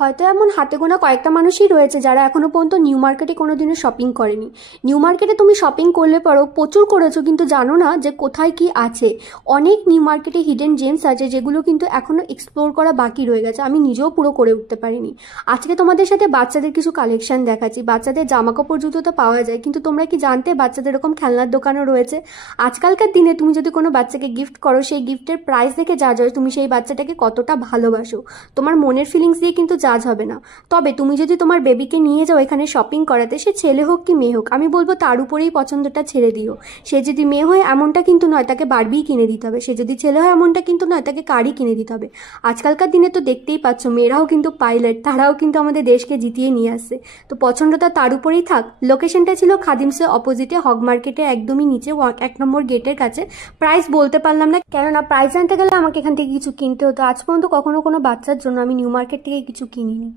হয়তো এমন হাতে গোনা কয়েকটা মানুষই রয়েছে যারা এখনো পর্যন্ত নিউ মার্কেটে কোনোদিনও শপিং করেনি। নিউ মার্কেটে তুমি শপিং করলে পারো, প্রচুর করেছো, কিন্তু জানো না যে কোথায় কি আছে। অনেক নিউ মার্কেটে হিডেন জেমস আছে যেগুলো কিন্তু এখনো এক্সপ্লোর করা বাকি রয়ে গেছে, আমি নিজেও পুরো করে উঠতে পারিনি। আজকে তোমাদের সাথে বাচ্চাদের কিছু কালেকশন দেখাচ্ছি। বাচ্চাদের জামা কাপড় জুতো তো পাওয়া যায়, কিন্তু তোমরা কি জানতে বাচ্চাদের এরকম খেলনার দোকানও রয়েছে। আজকালকার দিনে তুমি যদি কোনো বাচ্চাকে গিফট করো, সেই গিফটের প্রাইস দেখে জাজ হয় তুমি সেই বাচ্চাটাকে কতটা ভালোবাসো। তোমার মনের ফিলিংস দিয়ে কিন্তু জাজ হবে না। তবে তুমি যদি তোমার বেবিকে নিয়ে যাও এখানে শপিং করাতে, সে ছেলে হোক কি মেয়ে হোক, আমি বলবো তার উপরেই পছন্দটা ছেড়ে দিও। সে যদি মেয়ে হয় এমনটা কিন্তু নয় তাকে বারবিই কিনে দিতে হবে, সে যদি ছেলে হয় এমনটা কিন্তু নয় তাকে কারই কিনে দিতে হবে। আজকালকার দিনে তো দেখতেই পাচ্ছ মেয়েরাও কিন্তু পাইলট, তারাও কিন্তু আমাদের দেশকে জিতিয়ে নিয়ে আসছে। তো পছন্দটা তার উপরেই থাক। লোকেশনটা ছিল খাদিমসের অপোজিটে, হগ মার্কেটের একদমই নিচে, 1 নম্বর গেটের কাছে। প্রাইস বলতে পারলাম না, কেননা প্রাইস জানতে গেলে আমাকে এখান থেকে কিছু কিনতে হতো। আজ পর্যন্ত কখনো কোনো বাচ্চার জন্য আমি নিউ মার্কেট থেকে কিছু কিনিনি।